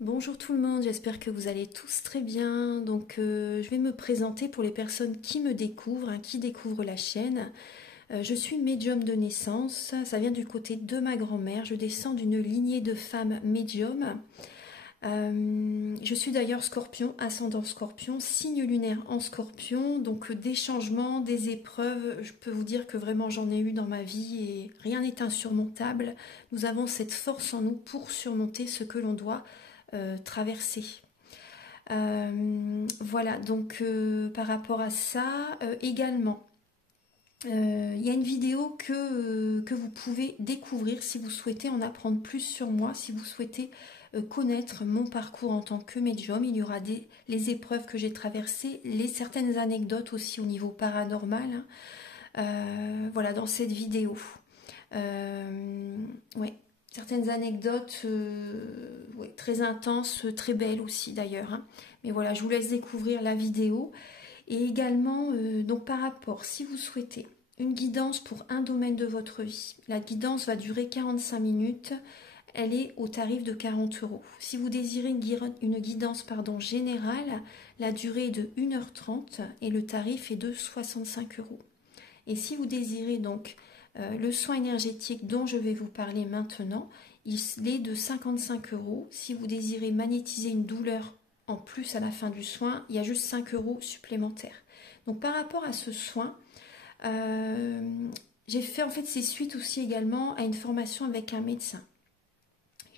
Bonjour tout le monde, j'espère que vous allez tous très bien. Je vais me présenter pour les personnes qui me découvrent, qui découvrent la chaîne. Je suis médium de naissance, ça vient du côté de ma grand-mère. Je descends d'une lignée de femmes médiums. Je suis d'ailleurs scorpion, ascendant scorpion, signe lunaire en scorpion. Donc des changements, des épreuves, je peux vous dire que vraiment j'en ai eu dans ma vie et rien n'est insurmontable. Nous avons cette force en nous pour surmonter ce que l'on doit traverser. Voilà, par rapport à ça, également, il y a une vidéo que vous pouvez découvrir si vous souhaitez en apprendre plus sur moi, si vous souhaitez connaître mon parcours en tant que médium. Il y aura les épreuves que j'ai traversées, certaines anecdotes aussi au niveau paranormal, voilà, dans cette vidéo. Ouais. Certaines anecdotes ouais, très intenses, très belles aussi d'ailleurs. Mais voilà, je vous laisse découvrir la vidéo. Et également, donc par rapport, si vous souhaitez une guidance pour un domaine de votre vie, la guidance va durer 45 minutes. Elle est au tarif de 40 €. Si vous désirez une guidance générale, la durée est de 1h30 et le tarif est de 65 €. Et si vous désirez donc le soin énergétique dont je vais vous parler maintenant, il est de 55 €. Si vous désirez magnétiser une douleur en plus à la fin du soin, il y a juste 5 € supplémentaires. Donc par rapport à ce soin, j'ai fait en fait c'est suite aussi également à une formation avec un médecin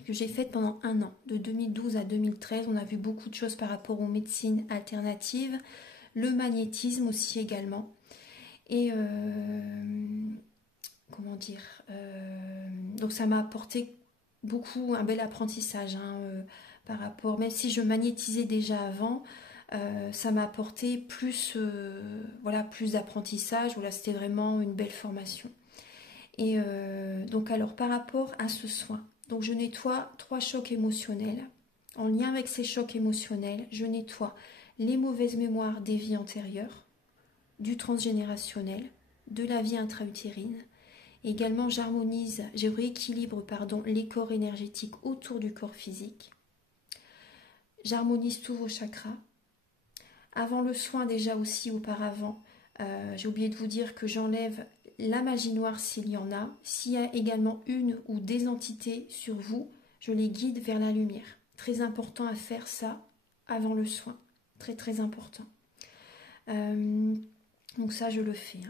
que j'ai faite pendant un an, de 2012 à 2013. On a vu beaucoup de choses par rapport aux médecines alternatives, le magnétisme aussi également. Et comment dire, donc ça m'a apporté beaucoup, un bel apprentissage par rapport, même si je magnétisais déjà avant, ça m'a apporté plus, voilà, plus d'apprentissage. Voilà, c'était vraiment une belle formation. Et donc alors par rapport à ce soin, donc je nettoie 3 chocs émotionnels. En lien avec ces chocs émotionnels, je nettoie les mauvaises mémoires des vies antérieures, du transgénérationnel, de la vie intra-utérine. Également, je rééquilibre les corps énergétiques autour du corps physique. J'harmonise tous vos chakras. Avant le soin, déjà aussi auparavant, j'ai oublié de vous dire que j'enlève la magie noire s'il y en a. S'il y a également une ou des entités sur vous, je les guide vers la lumière. Très important à faire ça avant le soin. Très très important. Donc ça, je le fais.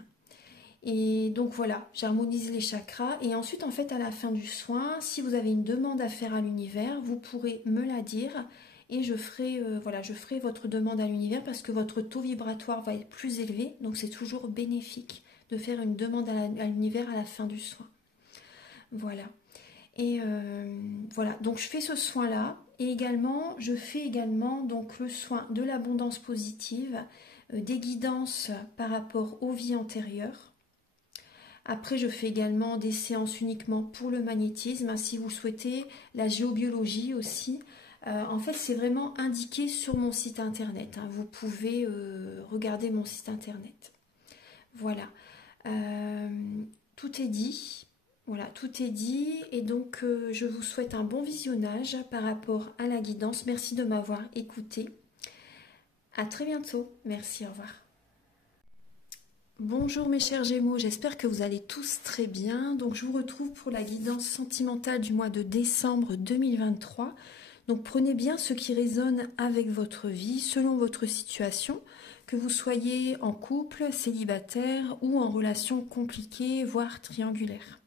Et donc voilà, j'harmonise les chakras. Et ensuite, en fait, à la fin du soin, si vous avez une demande à faire à l'univers, vous pourrez me la dire. Et je ferai votre demande à l'univers parce que votre taux vibratoire va être plus élevé. Donc c'est toujours bénéfique de faire une demande à l'univers à la fin du soin. Voilà. Et voilà, donc je fais ce soin-là. Et également, je fais également donc le soin de l'abondance positive, des guidances par rapport aux vies antérieures. Après, je fais également des séances uniquement pour le magnétisme, si vous souhaitez, la géobiologie aussi. En fait, c'est vraiment indiqué sur mon site internet. Vous pouvez regarder mon site internet. Voilà. Tout est dit. Voilà, tout est dit. Et donc, je vous souhaite un bon visionnage par rapport à la guidance. Merci de m'avoir écouté. À très bientôt. Merci, au revoir. Bonjour mes chers Gémeaux, j'espère que vous allez tous très bien. Donc je vous retrouve pour la guidance sentimentale du mois de décembre 2023. Donc prenez bien ce qui résonne avec votre vie, selon votre situation, que vous soyez en couple, célibataire ou en relation compliquée, voire triangulaire.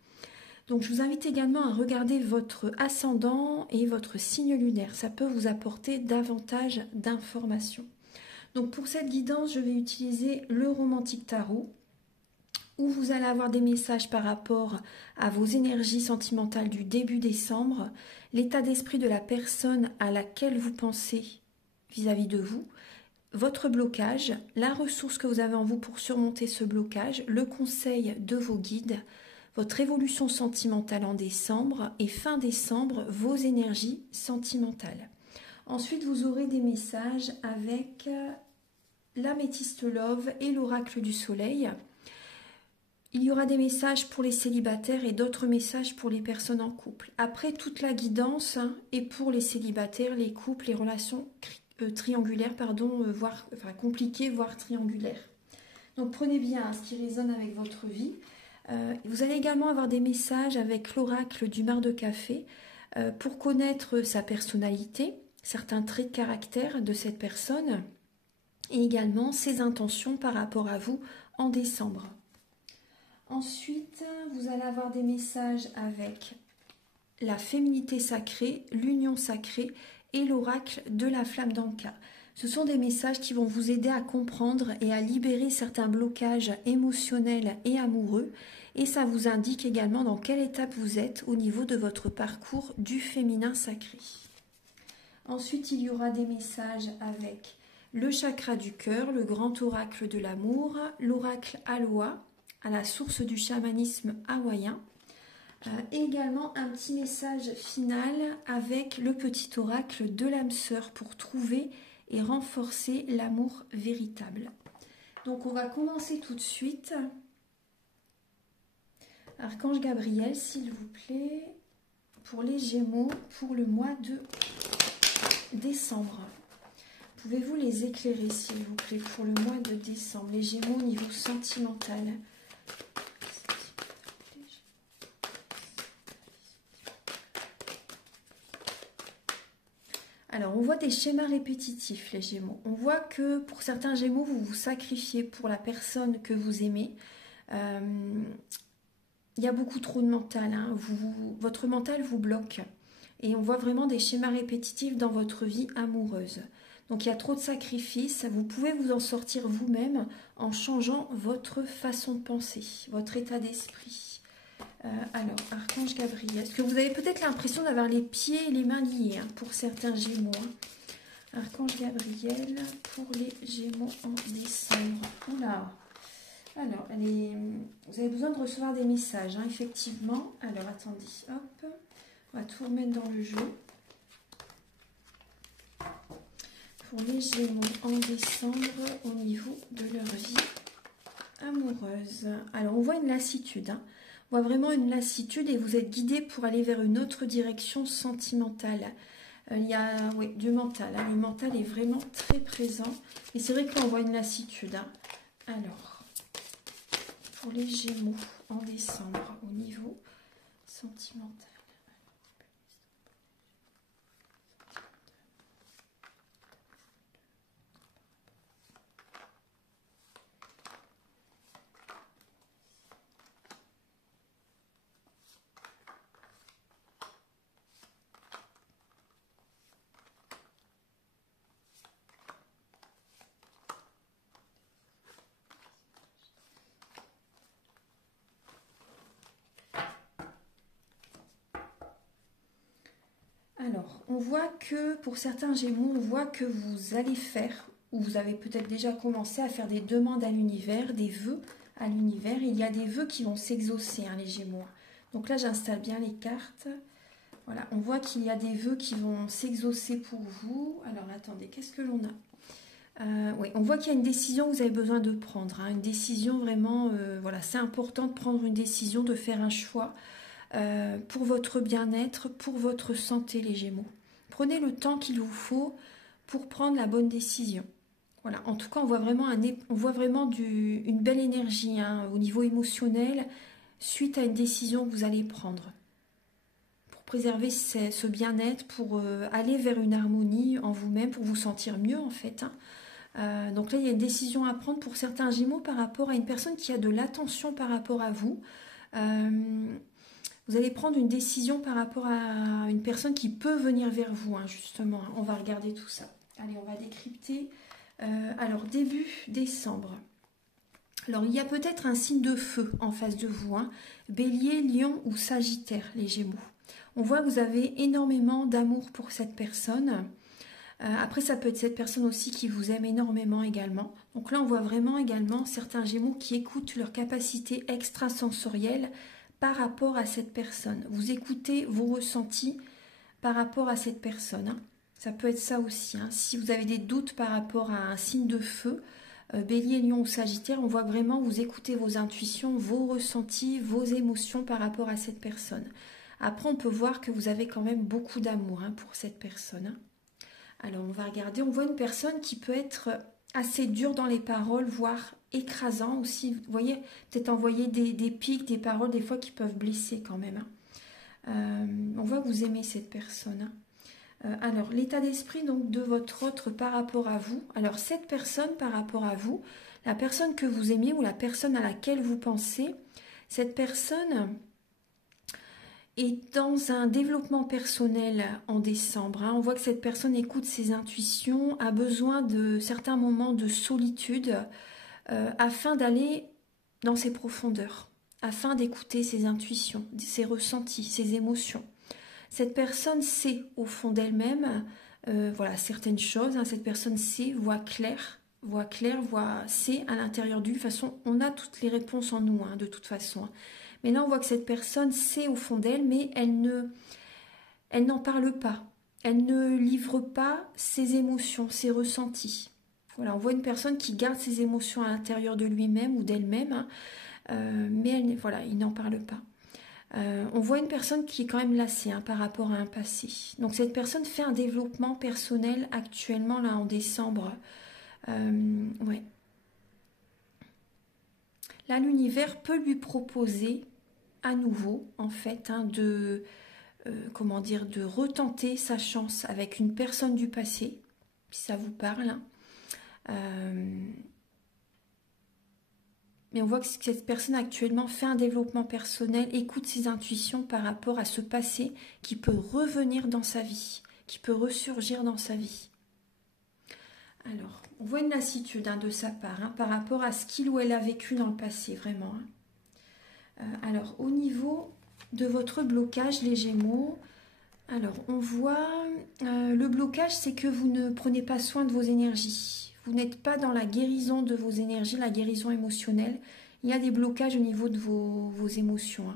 Donc je vous invite également à regarder votre ascendant et votre signe lunaire. Ça peut vous apporter davantage d'informations. Donc pour cette guidance, je vais utiliser le Romantique Tarot, où vous allez avoir des messages par rapport à vos énergies sentimentales du début décembre, l'état d'esprit de la personne à laquelle vous pensez vis-à-vis de vous, votre blocage, la ressource que vous avez en vous pour surmonter ce blocage, le conseil de vos guides, votre évolution sentimentale en décembre et fin décembre, vos énergies sentimentales. Ensuite, vous aurez des messages avec l'améthyste love et l'oracle du soleil. Il y aura des messages pour les célibataires et d'autres messages pour les personnes en couple. Après, toute la guidance est pour les célibataires, les couples, les relations triangulaires, voire compliquées, voire triangulaires. Donc prenez bien ce qui résonne avec votre vie. Vous allez également avoir des messages avec l'oracle du mar de café pour connaître sa personnalité, certains traits de caractère de cette personne et également ses intentions par rapport à vous en décembre. Ensuite, vous allez avoir des messages avec la féminité sacrée, l'union sacrée et l'oracle de la flamme d'Anka. Ce sont des messages qui vont vous aider à comprendre et à libérer certains blocages émotionnels et amoureux. Et ça vous indique également dans quelle étape vous êtes au niveau de votre parcours du féminin sacré. Ensuite, il y aura des messages avec le chakra du cœur, le grand oracle de l'amour, l'oracle Aloha, à la source du chamanisme hawaïen. Et également un petit message final avec le petit oracle de l'âme sœur pour trouver et renforcer l'amour véritable. Donc on va commencer tout de suite. Archange Gabriel, s'il vous plaît, pour les Gémeaux, pour le mois de décembre. Pouvez-vous les éclairer, s'il vous plaît, pour le mois de décembre, les Gémeaux au niveau sentimental? Alors, on voit des schémas répétitifs, les Gémeaux. On voit que pour certains Gémeaux, vous vous sacrifiez pour la personne que vous aimez. Il y a beaucoup trop de mental. Hein. Votre mental vous bloque. Et on voit vraiment des schémas répétitifs dans votre vie amoureuse. Donc, il y a trop de sacrifices. Vous pouvez vous en sortir vous-même en changeant votre façon de penser, votre état d'esprit. Alors, Archange Gabriel, est-ce que vous avez peut-être l'impression d'avoir les pieds et les mains liés pour certains Gémeaux? Archange Gabriel pour les Gémeaux en décembre. Oula. Alors, vous avez besoin de recevoir des messages, effectivement. Alors, attendez, hop. On va tout remettre dans le jeu. Pour les Gémeaux en décembre au niveau de leur vie amoureuse. Alors, on voit une lassitude, On voit vraiment une lassitude et vous êtes guidé pour aller vers une autre direction sentimentale. Il y a du mental. Le mental est vraiment très présent. Et c'est vrai que là, on voit une lassitude. Alors, pour les Gémeaux en décembre au niveau sentimental. Alors, on voit que pour certains Gémeaux, on voit que vous allez faire, ou vous avez peut-être déjà commencé à faire des demandes à l'univers, des vœux à l'univers. Il y a des vœux qui vont s'exaucer, les Gémeaux. Donc là, j'installe bien les cartes. Voilà, on voit qu'il y a des vœux qui vont s'exaucer pour vous. Alors, attendez, qu'est-ce que l'on a? Oui, on voit qu'il y a une décision que vous avez besoin de prendre. Une décision vraiment, voilà, c'est important de prendre une décision, de faire un choix. Pour votre bien-être, pour votre santé, les Gémeaux. Prenez le temps qu'il vous faut pour prendre la bonne décision. Voilà. En tout cas, on voit vraiment, une belle énergie au niveau émotionnel suite à une décision que vous allez prendre. Pour préserver ce bien-être, pour aller vers une harmonie en vous-même, pour vous sentir mieux en fait. Donc là, il y a une décision à prendre pour certains Gémeaux par rapport à une personne qui a de l'attention par rapport à vous. Vous allez prendre une décision par rapport à une personne qui peut venir vers vous, justement. On va regarder tout ça. Allez, on va décrypter. Alors, début décembre. Alors, il y a peut-être un signe de feu en face de vous. Bélier, Lion ou Sagittaire, les Gémeaux. On voit que vous avez énormément d'amour pour cette personne. Après, ça peut être cette personne aussi qui vous aime énormément également. Donc là, on voit vraiment également certains Gémeaux qui écoutent leur capacité extrasensorielle par rapport à cette personne. Vous écoutez vos ressentis par rapport à cette personne. Ça peut être ça aussi. Si vous avez des doutes par rapport à un signe de feu, Bélier, Lion ou Sagittaire, on voit vraiment vous écoutez vos intuitions, vos ressentis, vos émotions par rapport à cette personne. Après, on peut voir que vous avez quand même beaucoup d'amour pour cette personne. Alors, on va regarder. On voit une personne qui peut être assez dure dans les paroles, voire écrasant aussi. Vous voyez, peut-être envoyer des pics, des paroles, des fois qui peuvent blesser quand même. On voit que vous aimez cette personne. Alors, l'état d'esprit donc de votre autre par rapport à vous. Alors, cette personne par rapport à vous, la personne que vous aimez ou la personne à laquelle vous pensez, cette personne est dans un développement personnel en décembre. On voit que cette personne écoute ses intuitions, a besoin de certains moments de solitude afin d'aller dans ses profondeurs, afin d'écouter ses intuitions, ses ressentis, ses émotions. Cette personne sait au fond d'elle-même voilà, certaines choses. Cette personne sait, sait à l'intérieur d'elle. De toute façon, on a toutes les réponses en nous, de toute façon. Mais là, on voit que cette personne sait au fond d'elle, mais elle n'en parle pas. Elle ne livre pas ses émotions, ses ressentis. Voilà, on voit une personne qui garde ses émotions à l'intérieur de lui-même ou d'elle-même, mais il n'en parle pas. On voit une personne qui est quand même lassée par rapport à un passé. Donc cette personne fait un développement personnel actuellement, là, en décembre. Ouais. Là, l'univers peut lui proposer à nouveau, en fait, de retenter sa chance avec une personne du passé, si ça vous parle. Mais on voit que cette personne actuellement fait un développement personnel, écoute ses intuitions par rapport à ce passé qui peut revenir dans sa vie, qui peut ressurgir dans sa vie. Alors, on voit une lassitude de sa part par rapport à ce qu'il ou elle a vécu dans le passé, vraiment. Alors, au niveau de votre blocage, les Gémeaux, alors on voit le blocage, c'est que vous ne prenez pas soin de vos énergies. Vous n'êtes pas dans la guérison de vos énergies, la guérison émotionnelle. Il y a des blocages au niveau de vos émotions.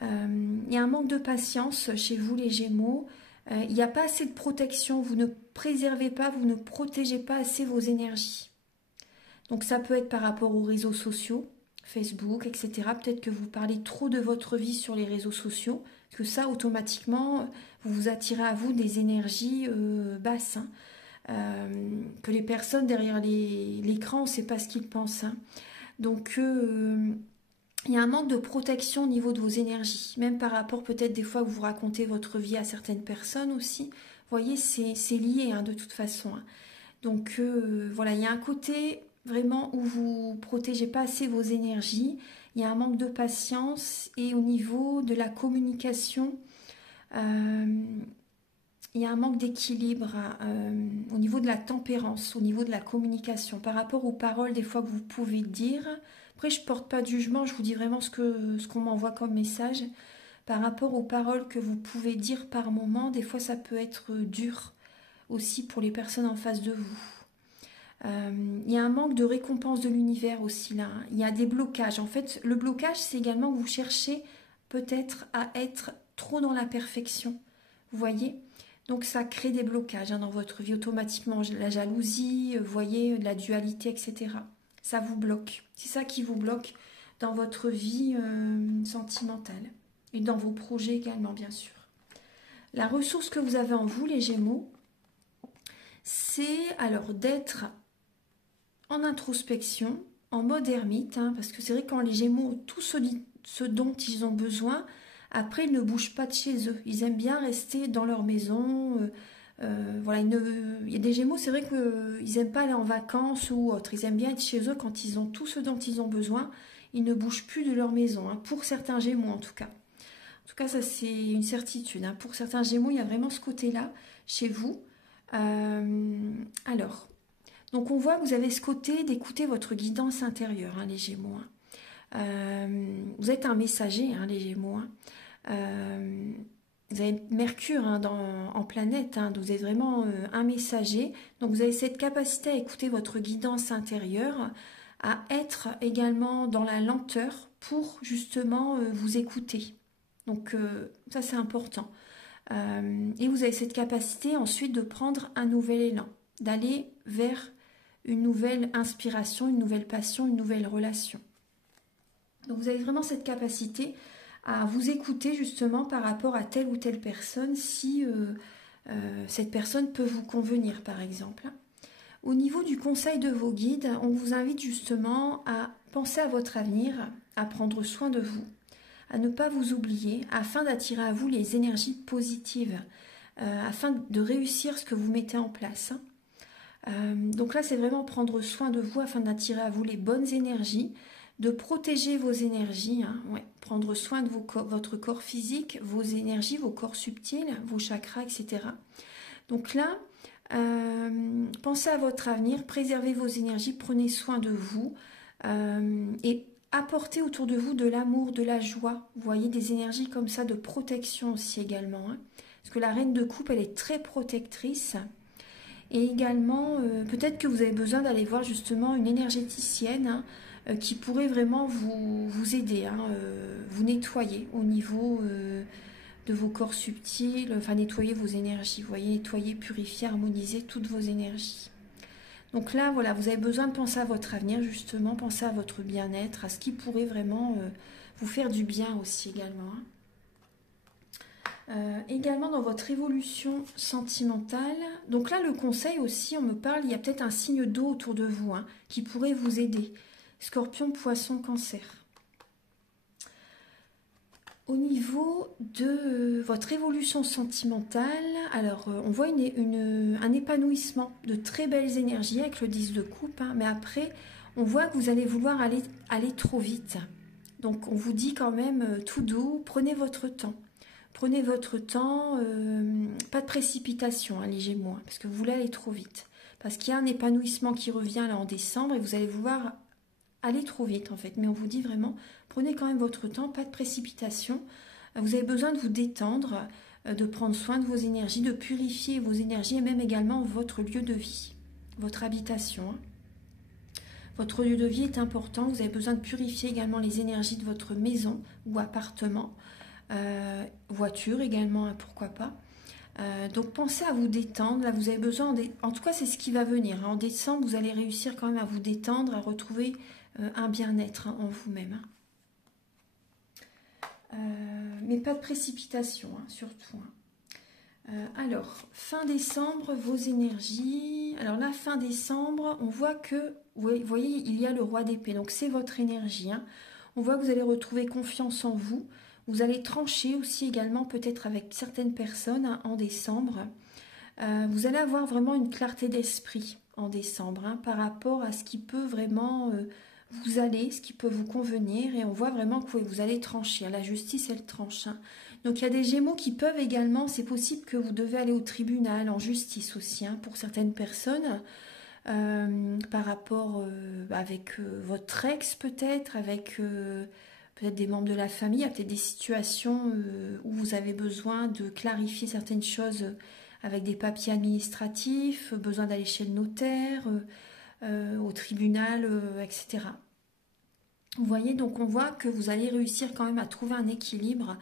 Il y a un manque de patience chez vous, les Gémeaux. Il n'y a pas assez de protection. Vous ne préservez pas, vous ne protégez pas assez vos énergies. Donc ça peut être par rapport aux réseaux sociaux, Facebook, etc. Peut-être que vous parlez trop de votre vie sur les réseaux sociaux, parce que ça, automatiquement, vous attirez à vous des énergies basses. Que les personnes derrière l'écran, on ne sait pas ce qu'ils pensent. Donc, il y a un manque de protection au niveau de vos énergies, même par rapport peut-être des fois que vous racontez votre vie à certaines personnes aussi. Vous voyez, c'est lié de toute façon. Donc, voilà, il y a un côté vraiment où vous ne protégez pas assez vos énergies. Il y a un manque de patience et au niveau de la communication, il y a un manque d'équilibre au niveau de la tempérance, au niveau de la communication, par rapport aux paroles des fois que vous pouvez dire. Après, je ne porte pas de jugement, je vous dis vraiment ce qu'on m'envoie comme message. Par rapport aux paroles que vous pouvez dire par moment, des fois ça peut être dur aussi pour les personnes en face de vous. Il y a un manque de récompense de l'univers aussi là. Il y a des blocages. En fait, le blocage, c'est également que vous cherchez peut-être à être trop dans la perfection. Vous voyez ? Donc ça crée des blocages dans votre vie automatiquement. La jalousie, vous voyez, la dualité, etc. Ça vous bloque. C'est ça qui vous bloque dans votre vie sentimentale. Et dans vos projets également, bien sûr. La ressource que vous avez en vous, les Gémeaux, c'est alors d'être en introspection, en mode ermite, parce que c'est vrai que quand les Gémeaux ont tout ce dont ils ont besoin, après ils ne bougent pas de chez eux. Ils aiment bien rester dans leur maison. Voilà, il y a des Gémeaux, c'est vrai qu'ils n'aiment pas aller en vacances ou autre. Ils aiment bien être chez eux quand ils ont tout ce dont ils ont besoin. Ils ne bougent plus de leur maison, pour certains Gémeaux en tout cas. En tout cas, ça c'est une certitude. Pour certains Gémeaux, il y a vraiment ce côté-là chez vous. Alors, donc on voit que vous avez ce côté d'écouter votre guidance intérieure, les Gémeaux. Vous êtes un messager, les Gémeaux. Vous avez Mercure en planète, donc vous êtes vraiment un messager. Donc vous avez cette capacité à écouter votre guidance intérieure, à être également dans la lenteur pour justement vous écouter. Donc ça c'est important. Et vous avez cette capacité ensuite de prendre un nouvel élan, d'aller vers une nouvelle inspiration, une nouvelle passion, une nouvelle relation. Donc vous avez vraiment cette capacité à vous écouter justement par rapport à telle ou telle personne, si cette personne peut vous convenir par exemple. Au niveau du conseil de vos guides, on vous invite justement à penser à votre avenir, à prendre soin de vous, à ne pas vous oublier, afin d'attirer à vous les énergies positives, afin de réussir ce que vous mettez en place. Donc là, c'est vraiment prendre soin de vous afin d'attirer à vous les bonnes énergies, de protéger vos énergies, prendre soin de votre corps physique, vos énergies, vos corps subtils, vos chakras, etc. Donc là, pensez à votre avenir, préservez vos énergies, prenez soin de vous et apportez autour de vous de l'amour, de la joie. Vous voyez, des énergies comme ça de protection aussi également. Parce que la reine de coupe, elle est très protectrice. Et également, peut-être que vous avez besoin d'aller voir justement une énergéticienne qui pourrait vraiment vous aider, vous nettoyer au niveau de vos corps subtils, enfin nettoyer vos énergies, vous voyez, nettoyer, purifier, harmoniser toutes vos énergies. Donc là, voilà, vous avez besoin de penser à votre avenir justement, penser à votre bien-être, à ce qui pourrait vraiment vous faire du bien aussi également. Également dans votre évolution sentimentale. Donc là, le conseil aussi, on me parle, il y a peut-être un signe d'eau autour de vous qui pourrait vous aider. Scorpion, Poisson, Cancer. Au niveau de votre évolution sentimentale, alors on voit un épanouissement de très belles énergies avec le 10 de coupe, mais après, on voit que vous allez vouloir aller trop vite. Donc on vous dit quand même tout doux, prenez votre temps. Prenez votre temps, pas de précipitation, les Gémeaux, parce que vous voulez aller trop vite. Parce qu'il y a un épanouissement qui revient là en décembre et vous allez vouloir aller trop vite en fait. Mais on vous dit vraiment, prenez quand même votre temps, pas de précipitation. Vous avez besoin de vous détendre, de prendre soin de vos énergies, de purifier vos énergies et même également votre lieu de vie, votre habitation. Votre lieu de vie est important, vous avez besoin de purifier également les énergies de votre maison ou appartement. Voiture également, pourquoi pas. Donc pensez à vous détendre. Là, vous avez besoin, en tout cas, c'est ce qui va venir. En décembre, vous allez réussir quand même à vous détendre, à retrouver un bien-être en vous-même. Mais pas de précipitation, surtout. Alors, fin décembre, vos énergies. Alors là, fin décembre, on voit que, vous voyez, il y a le roi d'épée. Donc, c'est votre énergie. On voit que vous allez retrouver confiance en vous. Vous allez trancher aussi également peut-être avec certaines personnes en décembre. Vous allez avoir vraiment une clarté d'esprit en décembre par rapport à ce qui peut vraiment vous aller, ce qui peut vous convenir. Et on voit vraiment que vous allez trancher. La justice, elle tranche. Donc il y a des Gémeaux qui peuvent également, c'est possible que vous devez aller au tribunal, en justice aussi, pour certaines personnes. Par rapport avec votre ex peut-être, avec... peut-être des membres de la famille, il y a peut-être des situations où vous avez besoin de clarifier certaines choses avec des papiers administratifs, besoin d'aller chez le notaire, au tribunal, etc. Vous voyez, donc on voit que vous allez réussir quand même à trouver un équilibre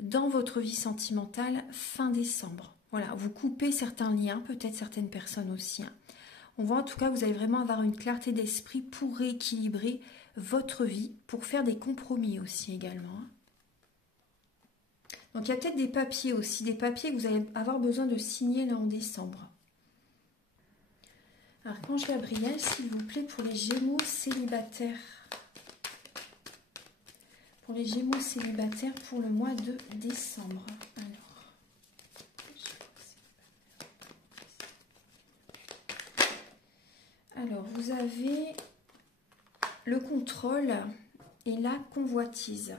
dans votre vie sentimentale fin décembre. Voilà, vous coupez certains liens, peut-être certaines personnes aussi. On voit en tout cas que vous allez vraiment avoir une clarté d'esprit pour rééquilibrer votre vie, pour faire des compromis aussi également. Donc il y a peut-être des papiers aussi, des papiers que vous allez avoir besoin de signer là en décembre. Archange Gabriel, s'il vous plaît, pour les Gémeaux célibataires. Pour les Gémeaux célibataires pour le mois de décembre. Alors vous avez le contrôle et la convoitise.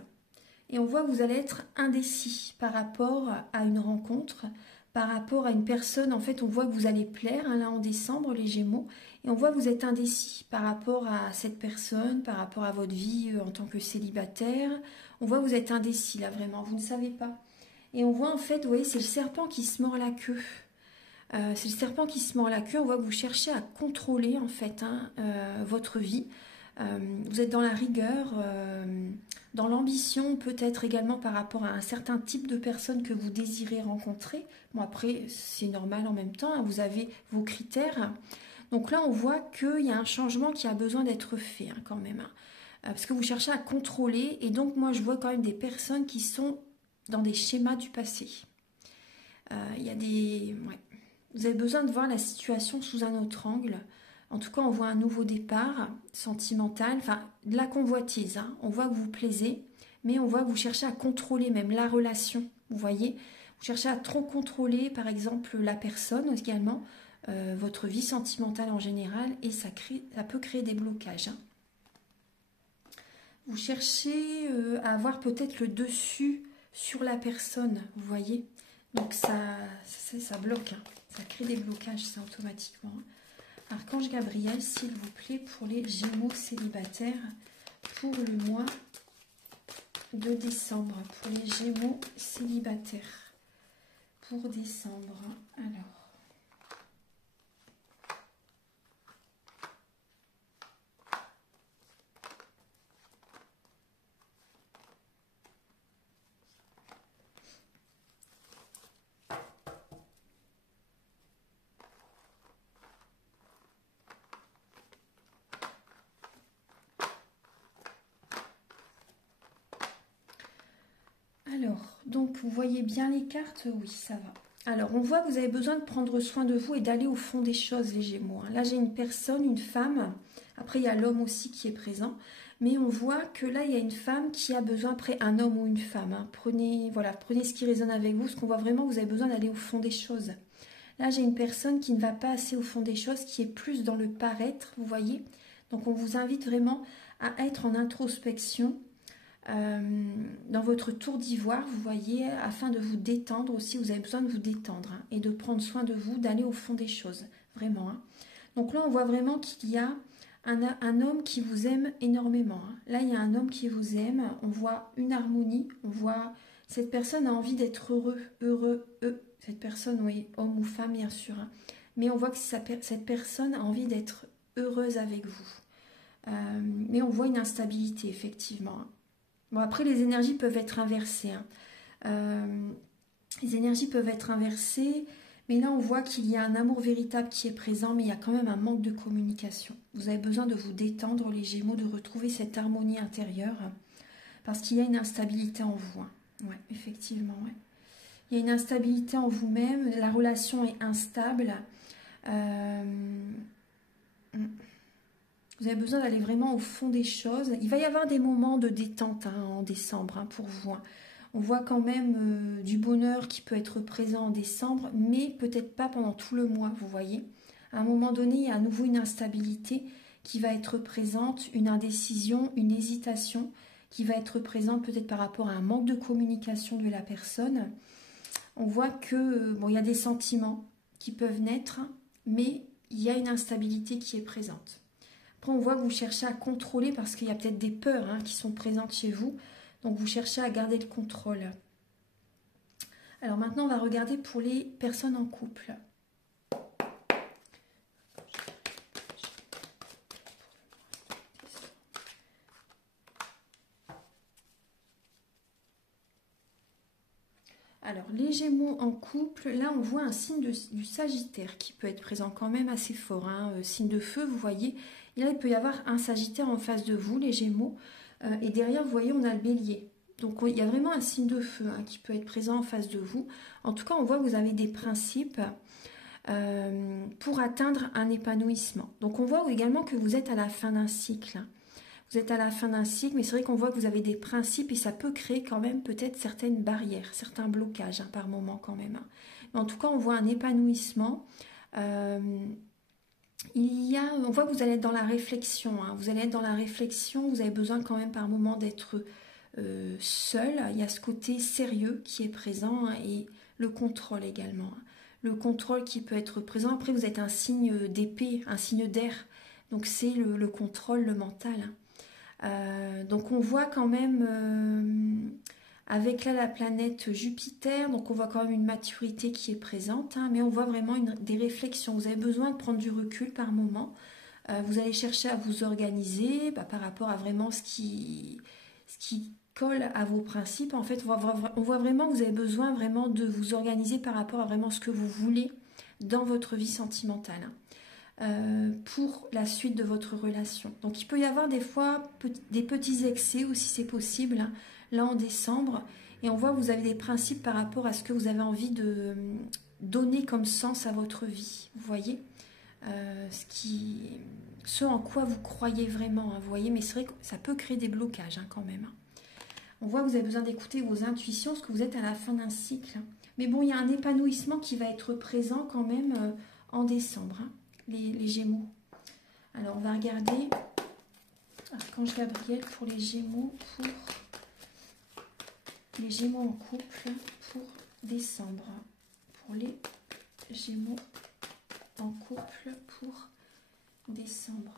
Et on voit que vous allez être indécis par rapport à une rencontre, par rapport à une personne. En fait, on voit que vous allez plaire là en décembre, les Gémeaux. Et on voit que vous êtes indécis par rapport à cette personne, par rapport à votre vie en tant que célibataire. On voit que vous êtes indécis là, vraiment, vous ne savez pas. Et on voit en fait, vous voyez, c'est le serpent qui se mord la queue. C'est le serpent qui se mord la queue. On voit que vous cherchez à contrôler en fait votre vie. Vous êtes dans la rigueur, dans l'ambition peut-être également par rapport à un certain type de personne que vous désirez rencontrer. Bon après c'est normal en même temps, vous avez vos critères. Donc là, on voit qu'il y a un changement qui a besoin d'être fait quand même. Parce que vous cherchez à contrôler. Et donc, moi, je vois quand même des personnes qui sont dans des schémas du passé. Il y a des... Ouais. Vous avez besoin de voir la situation sous un autre angle. En tout cas, on voit un nouveau départ sentimental, enfin, de la convoitise. On voit que vous plaisez, mais on voit que vous cherchez à contrôler même la relation. Vous voyez, vous cherchez à trop contrôler, par exemple, la personne également, votre vie sentimentale en général, et ça peut créer des blocages. Vous cherchez à avoir peut-être le dessus sur la personne, vous voyez. Donc ça bloque, ça crée des blocages, ça automatiquement. Archange Gabriel, s'il vous plaît, pour les Gémeaux célibataires, pour le mois de décembre. Pour les Gémeaux célibataires, pour décembre. Alors. Donc vous voyez bien les cartes, oui, ça va. Alors, on voit que vous avez besoin de prendre soin de vous et d'aller au fond des choses, les Gémeaux. Là, j'ai une personne, une femme. Après, il y a l'homme aussi qui est présent. Mais on voit que là, il y a une femme qui a besoin, après un homme ou une femme. Prenez ce qui résonne avec vous, parce qu'on voit vraiment que vous avez besoin d'aller au fond des choses. Là, j'ai une personne qui ne va pas assez au fond des choses, qui est plus dans le paraître, vous voyez. Donc, on vous invite vraiment à être en introspection, dans votre tour d'ivoire, vous voyez, afin de vous détendre aussi, vous avez besoin de vous détendre et de prendre soin de vous, d'aller au fond des choses, vraiment. Donc là, on voit vraiment qu'il y a un homme qui vous aime énormément. Là, il y a un homme qui vous aime, on voit une harmonie, on voit cette personne a envie d'être heureux. Cette personne, oui, homme ou femme, bien sûr. Mais on voit que cette personne a envie d'être heureuse avec vous. Mais on voit une instabilité, effectivement. Bon, après, les énergies peuvent être inversées. Les énergies peuvent être inversées, mais là, on voit qu'il y a un amour véritable qui est présent, mais il y a quand même un manque de communication. Vous avez besoin de vous détendre, les Gémeaux, de retrouver cette harmonie intérieure, parce qu'il y a une instabilité en vous. Ouais, effectivement, ouais. Il y a une instabilité en vous-même, la relation est instable. Vous avez besoin d'aller vraiment au fond des choses. Il va y avoir des moments de détente en décembre pour vous. On voit quand même du bonheur qui peut être présent en décembre, mais peut-être pas pendant tout le mois, vous voyez. À un moment donné, il y a à nouveau une instabilité qui va être présente, une indécision, une hésitation qui va être présente peut-être par rapport à un manque de communication de la personne. On voit que il y a des sentiments qui peuvent naître, mais il y a une instabilité qui est présente. Après, on voit que vous cherchez à contrôler parce qu'il y a peut-être des peurs qui sont présentes chez vous. Donc, vous cherchez à garder le contrôle. Alors maintenant, on va regarder pour les personnes en couple. Alors, les Gémeaux en couple, là, on voit un signe du Sagittaire qui peut être présent quand même assez fort. Signe de feu, vous voyez. Et là, il peut y avoir un Sagittaire en face de vous, les Gémeaux. Et derrière, vous voyez, on a le Bélier. Donc, il y a vraiment un signe de feu qui peut être présent en face de vous. En tout cas, on voit que vous avez des principes pour atteindre un épanouissement. Donc, on voit également que vous êtes à la fin d'un cycle. Vous êtes à la fin d'un cycle, mais c'est vrai qu'on voit que vous avez des principes et ça peut créer quand même peut-être certaines barrières, certains blocages par moment quand même. Mais en tout cas, on voit un épanouissement. On voit que vous allez être dans la réflexion. Vous allez être dans la réflexion, vous avez besoin quand même par moment d'être seul. Il y a ce côté sérieux qui est présent et le contrôle également. Le contrôle qui peut être présent. Après, vous êtes un signe d'épée, un signe d'air. Donc, c'est le contrôle, le mental. Donc on voit quand même avec là la planète Jupiter, donc on voit quand même une maturité qui est présente, mais on voit vraiment des réflexions. Vous avez besoin de prendre du recul par moment. Vous allez chercher à vous organiser par rapport à vraiment ce qui colle à vos principes. En fait, on voit vraiment que vous avez besoin vraiment de vous organiser par rapport à vraiment ce que vous voulez dans votre vie sentimentale. pour la suite de votre relation. Donc il peut y avoir des fois des petits excès aussi, c'est possible, hein, là en décembre. Et on voit que vous avez des principes par rapport à ce que vous avez envie de donner comme sens à votre vie. Vous voyez ce en quoi vous croyez vraiment, hein, vous voyez, mais c'est vrai que ça peut créer des blocages hein, quand même. Hein. On voit que vous avez besoin d'écouter vos intuitions, parce que vous êtes à la fin d'un cycle. Hein. Mais bon, il y a un épanouissement qui va être présent quand même en décembre, hein, les Gémeaux. Alors, on va regarder Archange Gabriel pour les Gémeaux, en couple pour décembre. Pour les Gémeaux en couple pour décembre.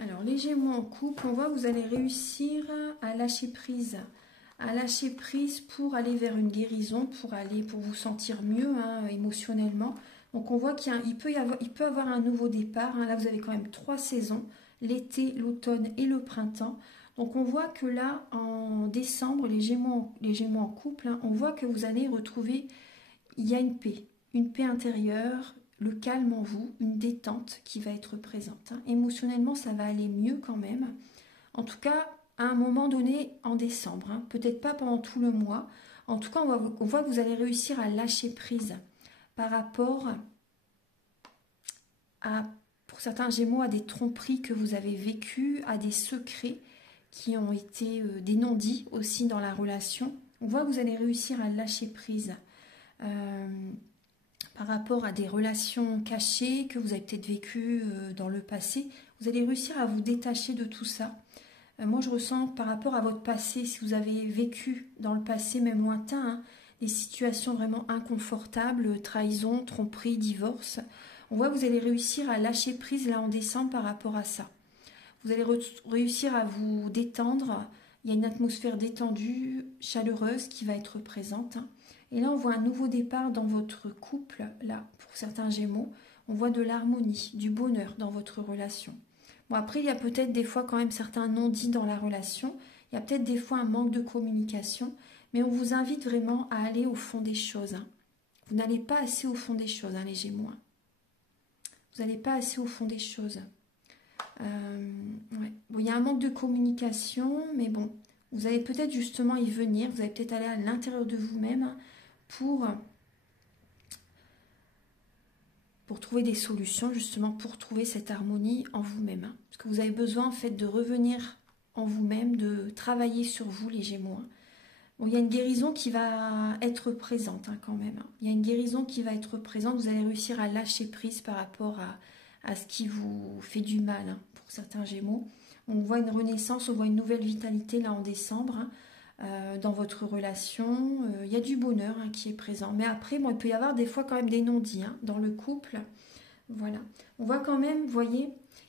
Alors, les Gémeaux en couple, on voit que vous allez réussir à lâcher prise. À lâcher prise pour aller vers une guérison, pour vous sentir mieux hein, émotionnellement. Donc, on voit qu'il peut avoir un nouveau départ. Hein. Là, vous avez quand même 3 saisons, l'été, l'automne et le printemps. Donc, on voit que là, en décembre, les Gémeaux en couple, hein, on voit que vous allez retrouver, il y a une paix intérieure, le calme en vous, une détente qui va être présente. Hein. Émotionnellement, ça va aller mieux quand même. En tout cas, à un moment donné en décembre, hein. Peut-être pas pendant tout le mois. En tout cas, on voit que vous allez réussir à lâcher prise par rapport à, pour certains Gémeaux, à des tromperies que vous avez vécues, à des secrets qui ont été des non-dits aussi dans la relation. On voit que vous allez réussir à lâcher prise. Par rapport à des relations cachées que vous avez peut-être vécues dans le passé, vous allez réussir à vous détacher de tout ça. Moi, je ressens par rapport à votre passé, si vous avez vécu dans le passé, même lointain, hein, des situations vraiment inconfortables, trahison, tromperie, divorce, on voit que vous allez réussir à lâcher prise là en décembre par rapport à ça. Vous allez réussir à vous détendre. Il y a une atmosphère détendue, chaleureuse qui va être présente. Hein. Et là, on voit un nouveau départ dans votre couple, là, pour certains Gémeaux. On voit de l'harmonie, du bonheur dans votre relation. Bon, après, il y a peut-être des fois quand même certains non-dits dans la relation. Il y a peut-être des fois un manque de communication. Mais on vous invite vraiment à aller au fond des choses. Hein. Vous n'allez pas assez au fond des choses, hein, les Gémeaux. Hein. Vous n'allez pas assez au fond des choses. Ouais. Bon, il y a un manque de communication, mais bon, vous allez peut-être justement y venir. Vous allez peut-être aller à l'intérieur de vous-même, hein, pour trouver des solutions, justement, pour trouver cette harmonie en vous-même. Hein. Parce que vous avez besoin, en fait, de revenir en vous-même, de travailler sur vous, les Gémeaux. Hein. Bon, il y a une guérison qui va être présente, hein, quand même. Hein. Il y a une guérison qui va être présente. Vous allez réussir à lâcher prise par rapport à ce qui vous fait du mal, hein, pour certains Gémeaux. On voit une renaissance, on voit une nouvelle vitalité, là, en décembre, hein. Dans votre relation, il y a du bonheur hein, qui est présent. Mais après, bon, il peut y avoir des fois quand même des non-dits hein, dans le couple. Voilà. On voit quand même, vous voyez,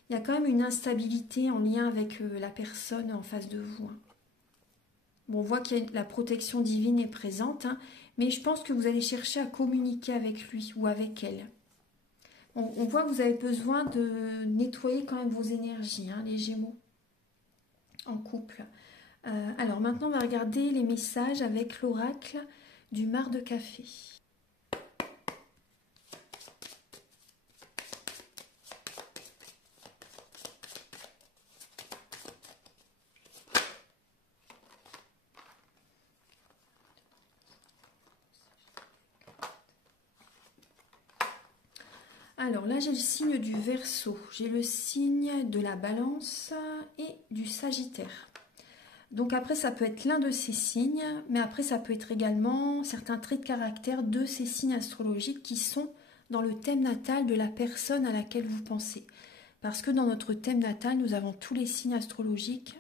il y a quand même une instabilité en lien avec la personne en face de vous. Hein. Bon, on voit que la protection divine est présente, hein, mais je pense que vous allez chercher à communiquer avec lui ou avec elle. On voit que vous avez besoin de nettoyer quand même vos énergies, hein, les Gémeaux, en couple. Alors maintenant, on va regarder les messages avec l'oracle du mar de café. Alors là, j'ai le signe du Verseau, j'ai le signe de la Balance et du Sagittaire. Donc après, ça peut être l'un de ces signes, mais après, ça peut être également certains traits de caractère de ces signes astrologiques qui sont dans le thème natal de la personne à laquelle vous pensez. Parce que dans notre thème natal, nous avons tous les signes astrologiques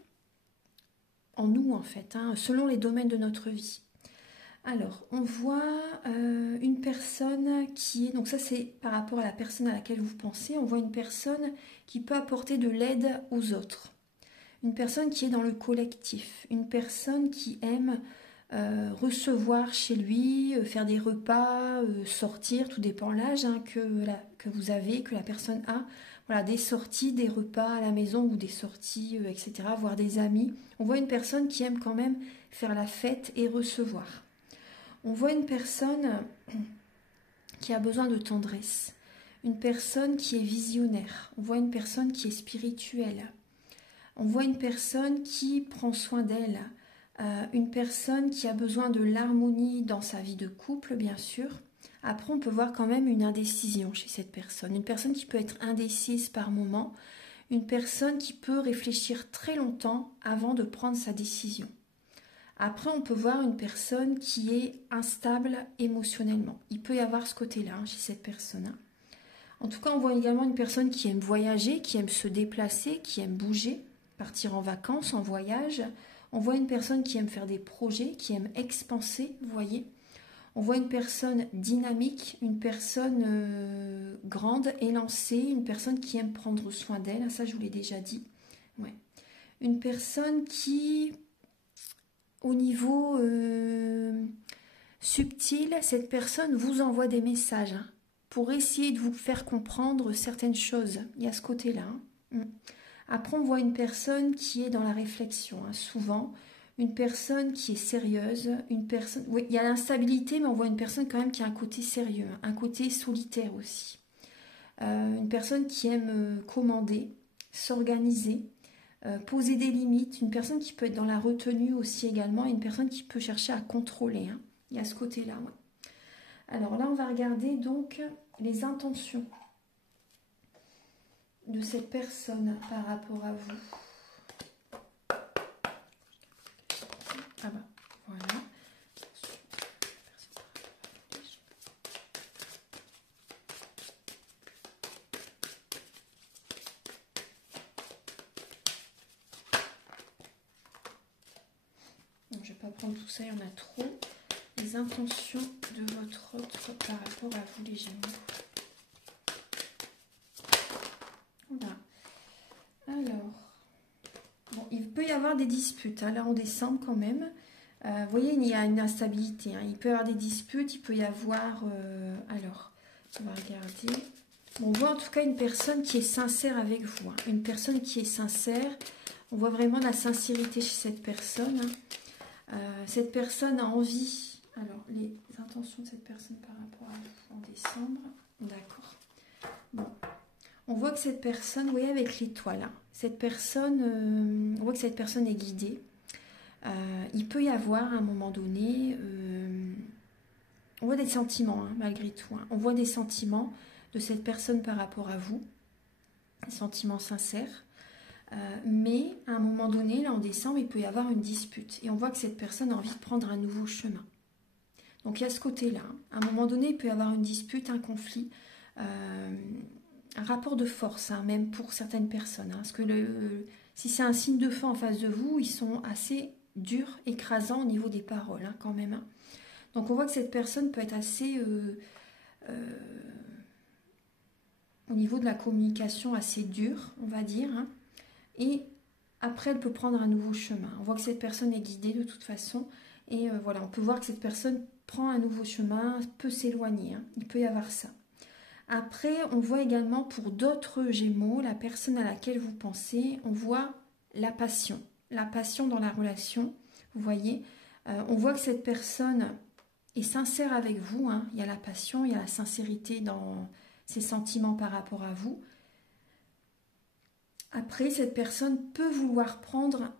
en nous, en fait, hein, selon les domaines de notre vie. Alors, on voit une personne qui est... Donc ça, c'est par rapport à la personne à laquelle vous pensez. On voit une personne qui peut apporter de l'aide aux autres. Une personne qui est dans le collectif, une personne qui aime recevoir chez lui, faire des repas, sortir, tout dépend de l'âge hein, que vous avez, que la personne a. voilà, des sorties, des repas à la maison ou des sorties, etc., voir des amis. On voit une personne qui aime quand même faire la fête et recevoir. On voit une personne qui a besoin de tendresse, une personne qui est visionnaire, on voit une personne qui est spirituelle, on voit une personne qui prend soin d'elle, une personne qui a besoin de l'harmonie dans sa vie de couple, bien sûr. Après, on peut voir quand même une indécision chez cette personne, une personne qui peut être indécise par moment, une personne qui peut réfléchir très longtemps avant de prendre sa décision. Après, on peut voir une personne qui est instable émotionnellement. Il peut y avoir ce côté-là chez cette personne. En tout cas, on voit également une personne qui aime voyager, qui aime se déplacer, qui aime bouger, partir en vacances, en voyage. On voit une personne qui aime faire des projets, qui aime expanser, vous voyez. On voit une personne dynamique, une personne grande, élancée, une personne qui aime prendre soin d'elle. Ça, je vous l'ai déjà dit. Ouais. Une personne qui, au niveau subtil, cette personne vous envoie des messages pour essayer de vous faire comprendre certaines choses. Il y a ce côté-là. Après, on voit une personne qui est dans la réflexion, souvent. Une personne qui est sérieuse, une personne... Oui, il y a l'instabilité, mais on voit une personne quand même qui a un côté sérieux, un côté solitaire aussi. Une personne qui aime commander, s'organiser, poser des limites, une personne qui peut être dans la retenue aussi également, et une personne qui peut chercher à contrôler. Il y a ce côté-là. Ouais. Alors là, on va regarder donc les intentions de cette personne par rapport à vous. Ah bah, voilà. Donc, je ne vais pas prendre tout ça, il y en a trop. Les intentions de votre autre par rapport à vous, les Gémeaux. Voilà. Alors, bon, il peut y avoir des disputes, là en décembre quand même. Vous voyez, il y a une instabilité. Il peut y avoir des disputes, il peut y avoir... alors, on va regarder. Bon, on voit en tout cas une personne qui est sincère avec vous. Une personne qui est sincère. On voit vraiment la sincérité chez cette personne. Cette personne a envie... Alors, les intentions de cette personne par rapport à vous en décembre. D'accord. Bon. On voit que cette personne, vous voyez, avec l'étoile, cette personne, on voit que cette personne est guidée. Il peut y avoir, à un moment donné, on voit des sentiments, malgré tout. On voit des sentiments de cette personne par rapport à vous, des sentiments sincères. Mais, à un moment donné, là, en décembre, il peut y avoir une dispute. Et on voit que cette personne a envie de prendre un nouveau chemin. Donc, il y a ce côté-là. À un moment donné, il peut y avoir une dispute, un conflit, un rapport de force, même pour certaines personnes. Parce que si c'est un signe de feu en face de vous, ils sont assez durs, écrasants au niveau des paroles, quand même. Donc on voit que cette personne peut être assez, au niveau de la communication, assez dure, on va dire. Et après, elle peut prendre un nouveau chemin. On voit que cette personne est guidée de toute façon. Et voilà, on peut voir que cette personne prend un nouveau chemin, peut s'éloigner. Il peut y avoir ça. Après, on voit également pour d'autres Gémeaux, la personne à laquelle vous pensez, on voit la passion dans la relation, vous voyez. On voit que cette personne est sincère avec vous, il y a la passion, il y a la sincérité dans ses sentiments par rapport à vous. Après, cette personne peut vouloir prendre